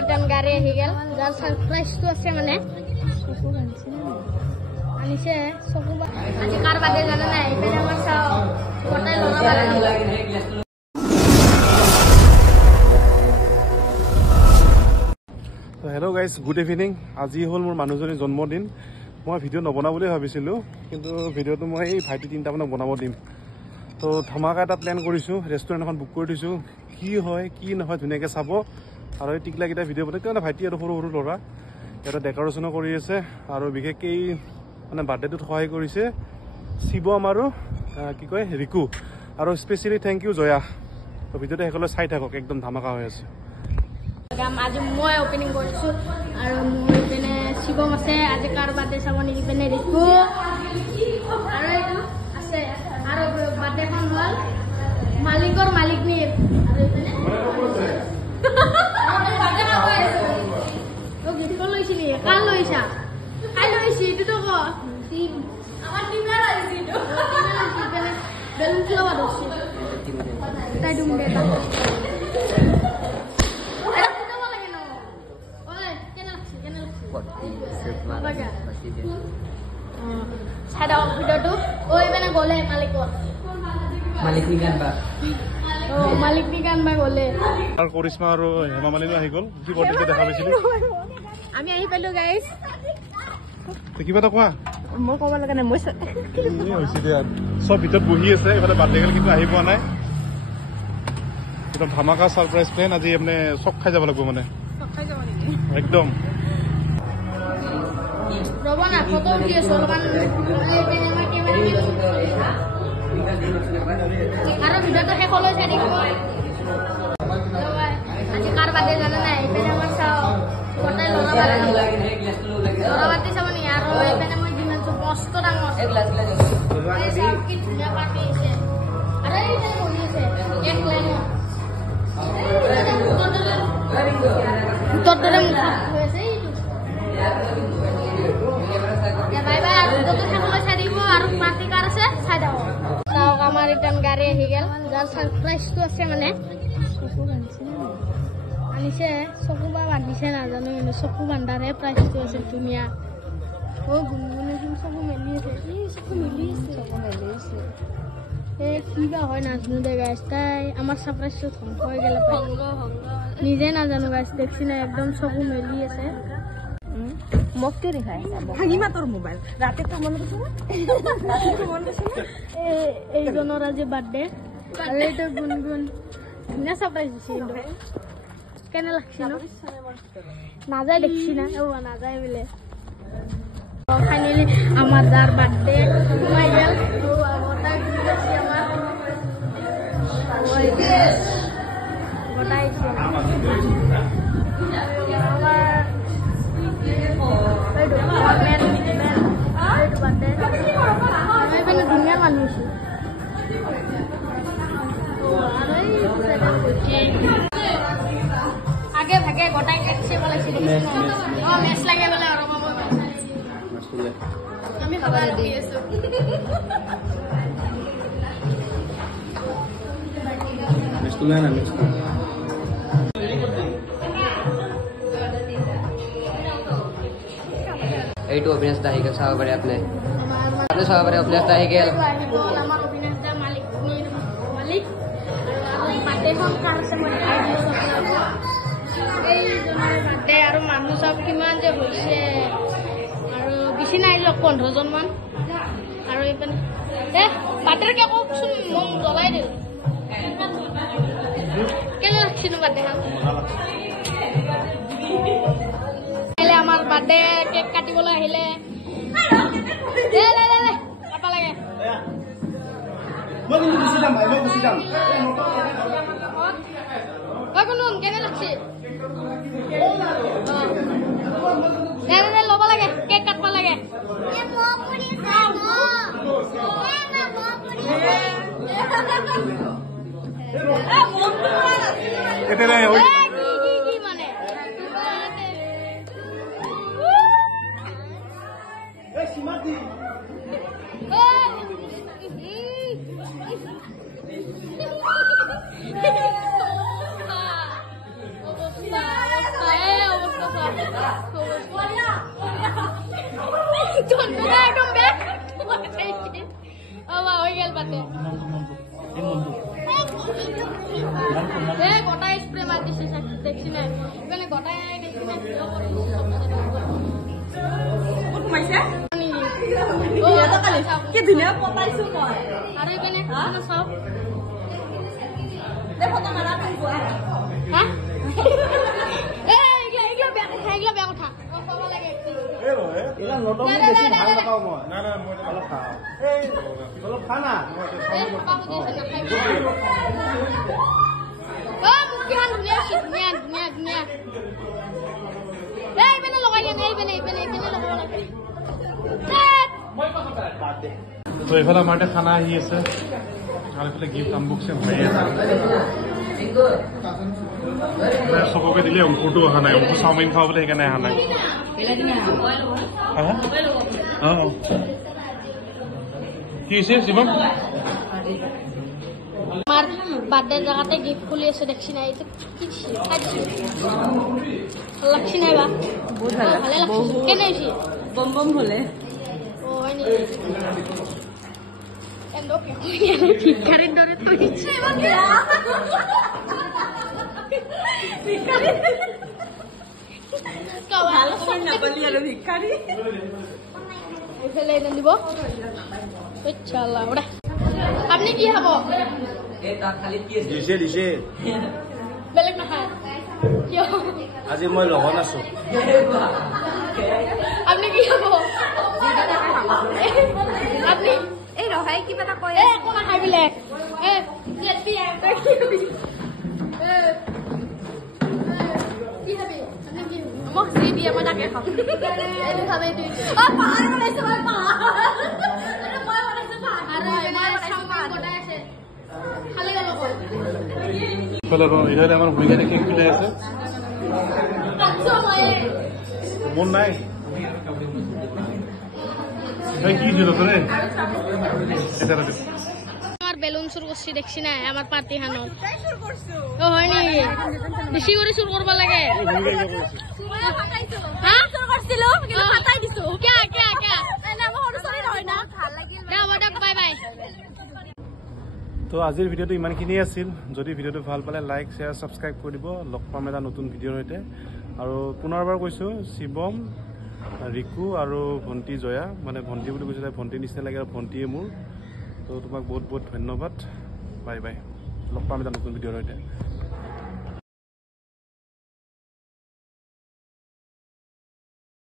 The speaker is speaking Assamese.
ৰিটাৰ্ণ গাড়ী আহি গেল যাৰ সাৰপ্ৰাইজটো আছে মানে আনিছে চকু আজি কাৰ বাদে জানা নাই এখানে আমার চাও গোটাই লড়া বাড়ি হেল্ল' গাইজ গুড ইভিনিং আজি হ'ল মোৰ মানুহজনীৰ জন্মদিন মই ভিডিঅ' নবনাওঁ বুলি ভাবিছিলোঁ কিন্তু ভিডিঅ'টো মই এই ভাইটি তিনিটামানক বনাব দিম তো ধমাকা এটা প্লেন কৰিছোঁ ৰেষ্টুৰেণ্ট এখন বুক কৰি দিছোঁ কি হয় কি নহয় ধুনীয়াকৈ চাব আৰু এই টিকলাকেইটা ভিডিঅ' বনাই কিয় ভাইটি আৰু সৰু সৰু ল'ৰা সিহঁতে ডেক'ৰেশ্যনো কৰি আছে আৰু বিশেষকৈ মানে বাৰ্থডেটোত সহায় কৰিছে শিৱম আৰু কি কয় ৰিকু আৰু স্পেচিয়েলি থেংক ইউ জয়া তো ভিডিঅ'টো শেষলৈ চাই থাকক একদম ধামাকা হৈ আছে আজি মই ওপেনিং কৰিছোঁ আৰু মোৰ ইপিনে শিৱম আছে আজি কাৰ বাৰ্থডে চাব নেকি ইপিনে ৰিকু আৰু এইটো আছে আৰু বাৰ্থডেখন হ'ল মালিকৰ মালিকনীৰ আৰু ইপিনে গিফ্ট লৈছিলি কাৰ লৈছা কাই লৈছি এইটোতো ক আমাৰ টিমৰ আহিছে এইটো বেলুন ফ্লাৱাৰ আছে তাই দুম দে সাদা ভিডিওটো ওই মানে গলে মালিক নিগান বা গলে আর কৰিশ্মা আৰু হেমা মালিনী আহি গ'ল কি বৰ্ডে দেখা পাইছিলি আমি আহি পালো গাইস কিবা এটা কোৱা মই ক'ব লগা নাই মই কি হৈছে দে সব ভিতৰত বহি আছে এফালে বাৰ্থডে গেল কিন্তু আহি পোৱা নাই একদম ধামাকা সাৰপ্ৰাইজ প্লেন আজি মানে চক খাই যাব লাগিব মানে একদম ৰবনা ফটো উঠি আছে অলপমান এই পেনেমা কেমেৰা আৰু ভিডিওটো শেষলৈ চাই দিব আজি কাৰ বাদে জানা নাই এপিনে আমাৰ চাও গোটাই লড়া বাতি চাব নি আৰু এপিনে মই দিনটো বস্ত ডাঙৰ এই চাও কি ধুনীয়া পাৰ্টি আছে আৰু এই যে বহি আছে এক লাইন ততৰে মুখ হৈ আছে বাই বাই আৰু ভিডিওটো শেষলৈ চাই দিব আৰু পাৰ্টি কাৰ আছে চাই দাও চাওক আমাৰ ৰিটাৰ্ণ গাড়ী আহি গেল যাৰ সাৰপ্ৰাইজটো আছে মানে আনিছে চকু বা বান্ধিছে নাজানো কিন্তু চকু বান্ধাৰহে প্ৰাইজটো আছে ধুনীয়া গুণগুণে চকু মেলি আছে চকু মেলি আছে এই কি বা হয় নাজানো দে গাইছ তাই আমাৰ সাৰপ্ৰাইজটো ধ্বংস হৈ গেল নিজে নাজানো গাইছ দেখছি না একদম চকু মেলি আছে মককে দেখাই ভাঙিমা তোৰ মোবাইল ৰাতে তো মন কৰিছ এইজনৰ আজি বাৰ্থডে আৰু এইটো গুণগুণ ধুনীয়া সাৰপ্ৰাইজ দিছে কিন্তু কেনে লাগছে ন নাযায় দেখছি না নাযায় বোলে ফাইনেলি আমার যার বার্থডে সোমাই গেল গোটাই ঘুরেছি আমার গোটাই ধুনীয়া মানুষ আগে ভাগে গোটাই কাটছে বলেছিল মেচ লাগে বলে আমি খাবার দিয়ে আছো এইটো অবিনাশ দা আহি গেল চাব পাৰে আপুনি চাব পাৰে অবিনাশ দা আহি গেল আমাৰ অবিনাশ দা মালিক আৰু বাৰ্থডেখন কাৰ আছে মই এইজনৰ বাৰ্থডে আৰু মানুহ চব কিমান যে হৈছে আৰু বেছি নাই লগ 15 জন মান আৰু এইপিনে বাৰ্থডে কওকচোন মন জ্বলাই দিল কেনে লাগছিল বাৰ্থডেখন আমাৰ বাৰ্থডে কেক কাটিবলৈ আহিলে কাটা লাগে কেনে লাগছে ল'ব লাগে কেক কাটব লাগে মানে জন্তুটা একদম বেক বাবা হয়ে গেল বাতে গোটাই স্প্রে মার দিছে দেখছি না এখানে গোটাই দেখছি না কি ধুনীয়া পতাইছো মই আৰু এখানে সব দেখো তোমাৰ আটা কোৱা হা এইগলা বেয়া কথা খাব লাগে এলা নতম বেছি ভাল নাপাও মই না না মই অলপ খাও এই অলপ খানা বাবু দিছে না খাই মুখি ধুনীয়া এই বেনে লগাই দিয়া এই বেনে লগাব লাগে তো এইফালে আমাৰ এতিয়া খানা আহি আছে আৰু এইফালে গিফ্ট আনবক্সিং হৈ আছে চবকে দিলে অংকুৰটো অহা নাই অংকুৰ চাওমিন খাওঁ বুলি সেইকাৰণে অহা নাই কি হৈছে শিৱম আমার বার্থডে জায়গাতে গিফট খুলি আছে দেখছি না এটা কি লাগছি না বা ভালো লাগছে কেন হইছে বম বম হলে ও হয়নি এন্ড ওকে ভিখারির দরে থাকছে ভালো সব না বলি আর ভিখারি এফেলে এনে দিব ইনশাআল্লাহ ওরে আপনি কি হবো দিছে বেলেগ না খায় কিয় আজি মই লগন আছো আপনি কি হবো আপনি এই ৰহাই কিবা এটা কয় একো না খাই বেলেগ লেটবি কি হবি আপনি কি মোক যি দিয়ে মই তাকে খাম এইটো খাবে তুই পাহাৰ বনাইছে মই পাহাৰ মই বনাইছো পাহাৰ বনাই আছে খালি গ'ল অকল ইহঁতে আমাৰ ভূমিকাতে কেক পিলাই আছে আচ্ছা মই মন নাই কি দিল তোরে এটা আমার বেলুন চুর করছি দেখছি না আমার পার্টি হানো ও হয় নি বেশি করে চুর করবা লাগে হ্যাঁ চুর করছিল কিন্তু ফাটাই দিছো কে না আমার সরি হয় না ভাল লাগিল না ওটা বাই বাই তো আজিৰ ভিডিঅ'টো ইমানখিনিয়ে আছিল যদি ভিডিঅ'টো ভাল পালে লাইক শ্বেয়াৰ ছাবস্ক্ৰাইব কৰি দিব লগ পাম এটা নতুন ভিডিঅ'ৰ সৈতে আৰু পুনৰবাৰ কৈছোঁ শিৱম ৰিকু আৰু ভণ্টি জয়া মানে ভণ্টি বুলি কৈছিলে ভণ্টিৰ নিচিনা লাগে আৰু ভণ্টিয়ে মোৰ তো তোমাক বহুত বহুত ধন্যবাদ বাই বাই লগ পাম এটা নতুন ভিডিঅ'ৰ সৈতে